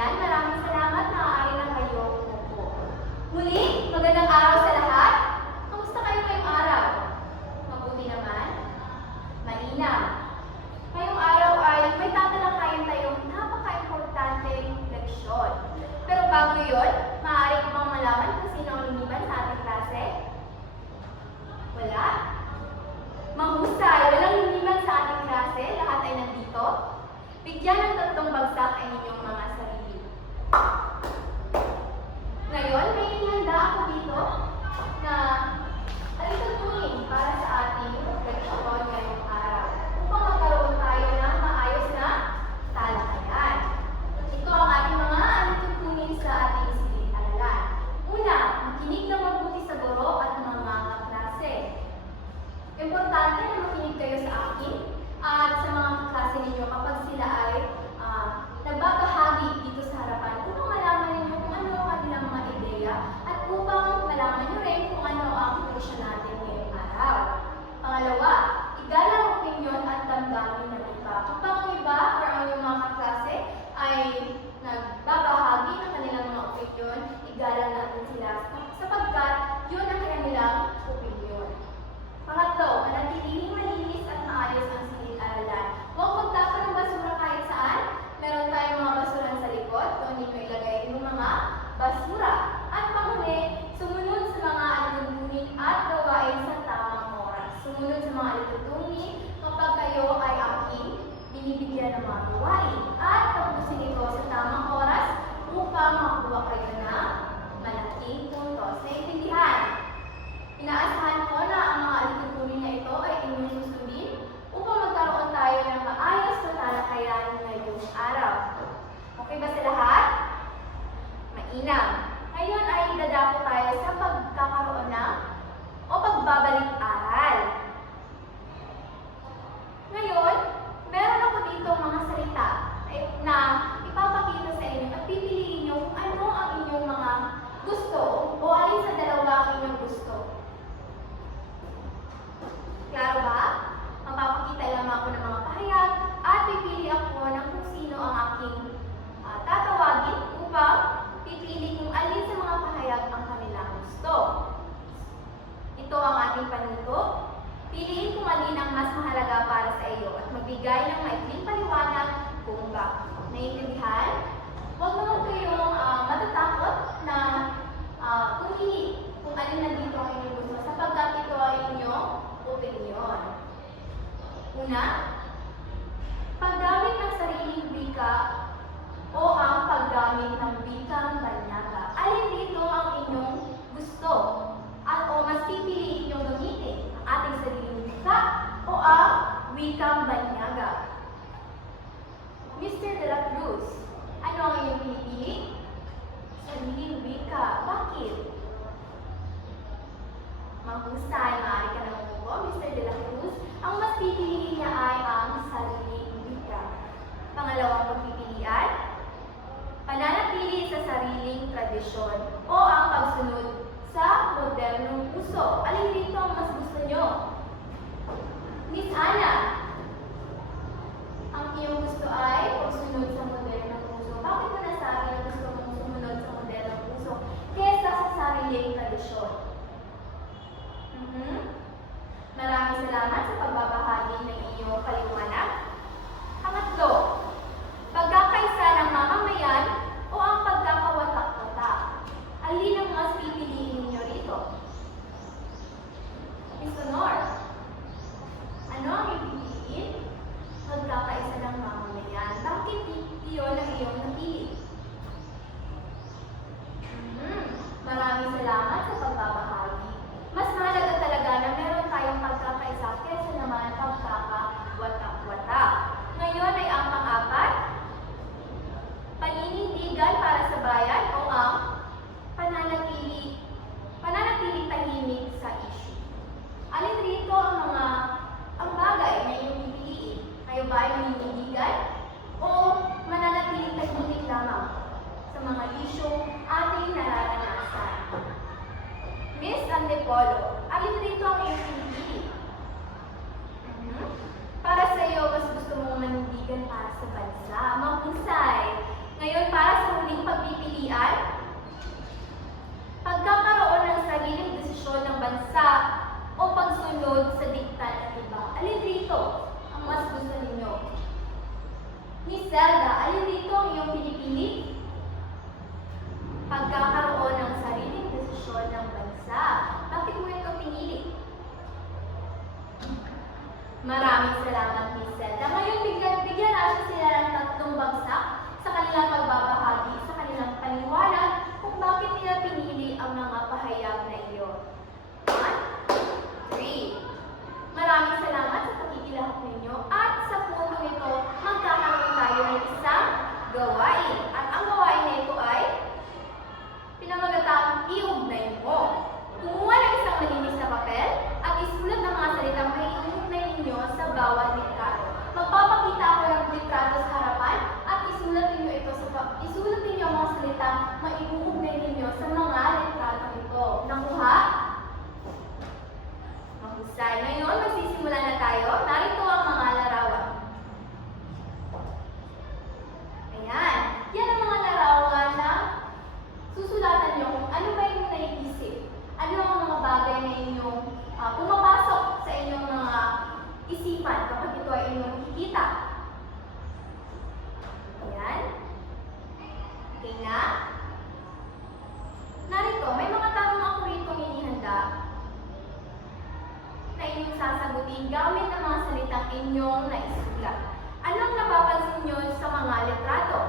mamamayan, maraming salamat na maaari na kayo umupo. Muli, magandang araw sa lahat. Kamusta kayo ngayong araw? Mabuti naman? Mainam. Ngayong araw ay may tatalakayan tayong napaka-importanteng leksyon. Pero bago yun, maaari ko bang malaman kung sino ang lumiban sa ating klase? Wala? Mahusay, walang lumiban sa ating klase, lahat ay nandito. Bigyan ng tatlong bagsak ay inyong mga sarili. Ngayon, may inihanda ako dito na alitutunin para sa ating leksyon ngayong araw upang magkaroon tayo ng maayos na talakayan. Ito ang ating mga alitutunin sa ating silid-aralan. Una, makinig na mabuti sa guro at mga kaklase. Importante na makinig kayo sa akin at sa mga kaklase ninyo kapag sila ay nagbabahagi dito sa harapan upang malaman ninyo kung ano ang kanilang mga ideya at upang malaman nyo rin kung ano ang konklusyon natin ngayong araw. Pangalawa, igalang opinyon at damdamin ng iba. Kapag ang iba or ang iyong mga kaklase ay nagbabahagi ng kanilang mga opinyon, igalang natin sila sapagkat yun ang kanilang opinyon. Pangatlo, manatiling malinis at maayos ang silid-aralan. Huwag magtapon ng basura kahit saan. Meron tayong mga basuran sa likod, doon ninyo ilagay yung mga basura. At panghuli, sumunod sa mga alitutunin at gawain sa tamang oras. Sumunod sa mga alitutunin kapag kayo ay aking binibigyan ng mga gawain. At tapusin ito sa tamang oras upang makuha kayo ng malaking puntos. Naintindihan? Inaasahan ko na ang mga alitutunin na ito ay inyong susundin upang magkaroon tayo ng maayos na talakayan ngayong araw. Okay ba sa lahat? Mainam. Ngayon ay dadako tayo sa pagkakaroon ng o pagbabalik-aral. Ngayon, meron ako dito mga salita na ipapakita sa inyo at pipiliin nyo kung ano ang inyong mga gusto o alin sa dalawa ang inyong gusto. Klaro ba? Magpapakita lang ako ng mga pahayag at pipili ako ng kung sino ang aking tatawagin upang pipili kung alin sa mga pahayag ang kanilang gusto. Ito ang ating panuto. Piliin kung alin ang mas mahalaga para sa iyo at magbigay ng maikling paliwanag kung bakit. Naiintindihan? Huwag naman kayong matatakot na pumili kung alin na dito ang inyong gusto sapagkat ito ay inyong opinion. Una, paggamit ng sariling wika o ang paggamit ng wikang banyaga. Alin dito ang inyong gusto? O mas pipiliin inyong gamitin? Ang ating sariling wika o ang wikang banyaga? Mr. De La Cruz, ano ang inyong pinipili? Sariling wika. Bakit? Mahusay, maaari ka ng umupo, Mr. De La Cruz. Ang mas pipiliin niya ay ang sariling wika. Pangalawang pagpipilian, pananatili sa sariling tradisyon o ang pagsunod sa modernong uso. Alin dito ang mas gusto nyo? Miss Ana, ang iyong gusto ay pagsunod sa modernong uso. Bakit mo nasabi na gusto mong sumunod sa modernong uso kesa sa sariling tradisyon? Maraming salamat sa pagbabahagi ng iyong paliwanag. Pangatlo, pagkakaisa ng mamamayan o ang pagkakawatak-watak. Alin ang mas pipiliin ninyo rito? Miss Honor, ano ang pipiliin? Pagkakaisa ng mamamayan. Bakit iyon ang iyong napili? Maraming salamat sa pagbabahagi. Mas mahalaga talaga na meron tayong pagkakaisa kesa naman pagkakawatak-watak. Ngayon ay ang pang-apat, paninindigan para sa bayan o ang pananatiling tahimik sa issue. Alin rito ang bagay na iyong pipiliin? Kayo ba ay maninindigan o mananatiling tahimik lamang sa mga issue ating nararanasan? Miss Antipolo, alin rito ang iyong pinipili? Para sa iyo, mas gusto mong manindigan para sa bansa. Mahusay. Ngayon, para sa huling pagpipilian, pagkakaroon ng sariling desisyon ng bansa o pagsunod sa dikta ng iba. Alin dito ang mas gusto ninyo? Miss Zelda, alin dito ang iyong pinipili? Pagkakaroon ng sariling desisyon ng bansa. Bakit mo ito pinili? Maraming salamat, Miss Zelda. Ngayon, bigyan natin sila ng tatlong bagsak sa kanilang pagbabahagi, sa kanilang paniwalag kung bakit nila pinili ang mga pahayag na iyon. 1, 3. Maraming salamat sa pagkikilahok ninyo at sa punto nito, magkakaroon tayo ng isang gawain. At ang gawain na ito ay pinamagatang iugnay mo. Kumuha ng isang malinis na papel at isulat ng mga salitang may iugnay ninyo sa bawat litrato. Magpapakita ako ng litrato sa harapan at isulat ninyo ang mga salitang may iugnay ninyo sa mga litrato nito. Nakuha? Mahusay. Ngayon, magsisimula na tayo. Narito ang mga larawan. Ayan. Yan ang mga larawan na susulatan nyo kung ano ba yung naiisip. Ano ang mga bagay na inyong pumapasok sa inyong mga isipan kapag ito ay inyong nakikita. Ayan. Okay na? Narito, may mga tanong ako rito inihanda na inyong sasagutin gamit ang mga salitang inyong naisulat. Anong napapansin nyo sa mga litrato?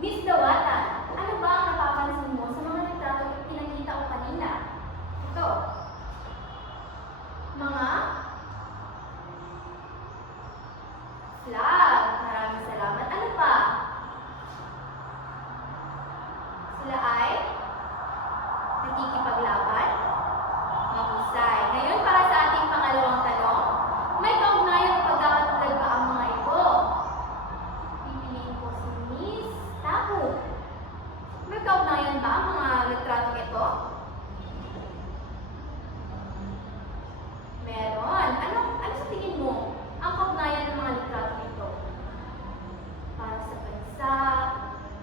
Miss Dawatan, ano ba ang napapansin mo sa mga litrato na pinakita ko kanina? Ito. Mga flag. Maraming salamat. Ano pa? Sila ay nakikipaglaban? Mahusay. Ngayon, para sa ating pangalawang tanong, may kaugnayan o pagkakatulad ba ang mga ito? Pipiliin ko si Miss Tahu. May kaugnayan ba ang mga litratong ito? Meron. Ano sa tingin mo ang kaugnayan ng mga litrato nito? Para sa bansa?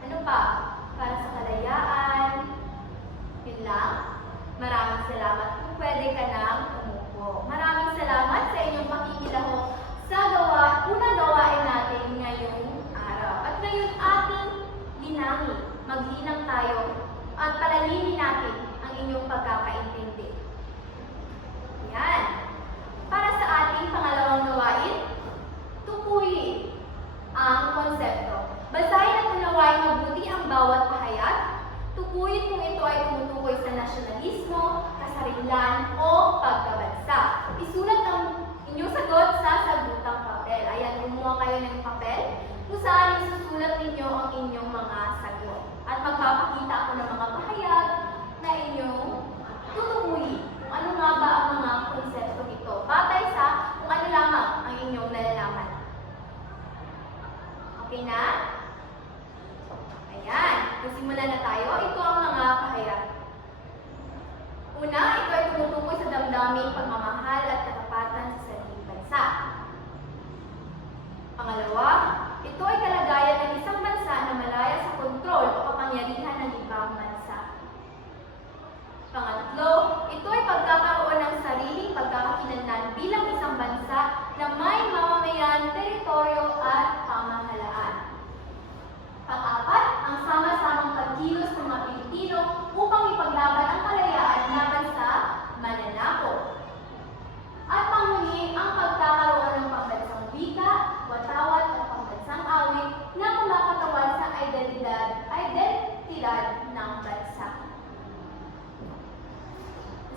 Ano pa? Para sa kalayaan? Yun lang? Maraming salamat. Kung pwede ka nang umupo. Maraming salamat sa inyong pakikilahok sa unang gawain natin ngayong araw. At ngayon ating linangin. Maglinang tayo at palalimin natin ang inyong pagkakaintindi. Yan. Para sa ating pangalawang gawain, tukuyin ang konsepto. Basahin at unawain mabuti ang bawat pahayag. Tukuyin kung ito ay tumutukoy sa nasyonalismo, kasarilan, o pagkabansa. Isulat ang inyong sagot sa sagutang papel. Ayan, kumuha kayo ng papel kung saan isusulat ninyo ang inyong mga sagot. At magpapakita ako ng mga pahayag na inyong tutukuyin kung ano nga ba ang mga konsepto ito. Batay sa kung ano lamang ang inyong nalalaman. Okay na? Ayan. Magsimula na tayo. Ito ang mga pahayag. Una, ito ay tumutukoy sa damdaming pagmamahal at katapatan sa sariling bansa. Pangalawa, ito ay kalagayan ng isang bansa na malaya sa kontrol o kapangyarihan ng ibang bansa. Pangatlo, ito ay pagkakaroon ng sariling pagkakakilanlan bilang isang bansa na may mamamayan, teritoryo at pamahalaan. Pang-apat, ang sama-samang pagkilos ng mga Pilipino upang ipaglaban ang kalayaan laban sa mananakop. At panghuli, ang pagkakaroon ng pambansang wika, watawat at pambansang awit na kumakatawan sa identidad ng bansa.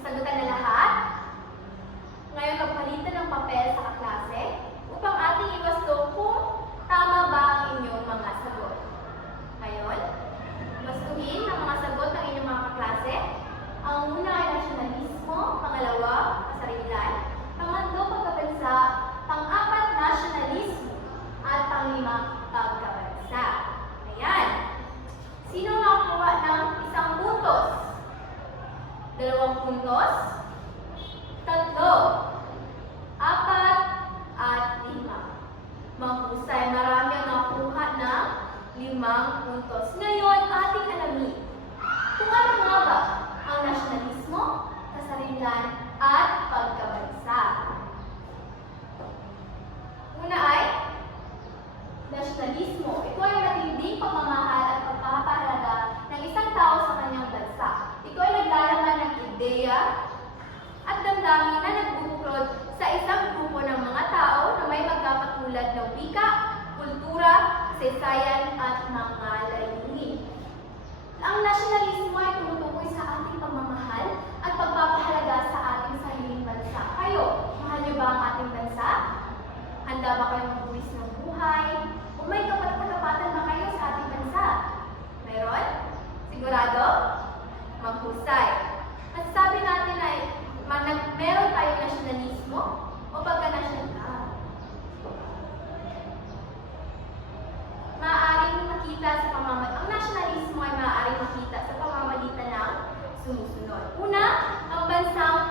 Nasagutan na lahat? Ngayon, magpalitan ng papel sa kaklase upang ating iwasto kung tama ba ang inyong mga sagot. Ngayon, bastuhin ang mga sagot ng inyong mga kaklase. Ang una ay nasyonalismo, pangalawa, kasarilan, pangatlo, pagkabansa, pang-apat, nasyonalismo, at panglima, pagkabansa. Ayan. Sino nakakuha ng isang puntos? 2 puntos? 3, 4, at 5. Mahusay. Marami ang nakuha ng 5 nasyonalismo. Ito ay matinding pagmamahal at pagpapahalaga ng isang tao sa kanyang bansa. Ito ay naglalaman ng ideya at damdamin na nagbubuklod sa isang grupo ng mga tao na may magkakatulad na wika, kultura, kasaysayan at mga layunin. Ang nasyonalismo ay tumutukoy sa ating pagmamahal at pagpapahalaga sa ating sariling bansa. Kayo, mahal niyo ba ang ating bansa? Handa ba kayong magbuwis ng buhay? O may kapat-katapatan ba kayo sa ating bansa? Meron? Sigurado? Maghusay. At sabi natin ay meron tayong nasyonalismo o pagka-nasyonal. Maaaring makita sa ang nasyonalismo ay maaaring makita sa pamamagitan ng sumusunod. Una, ang bansang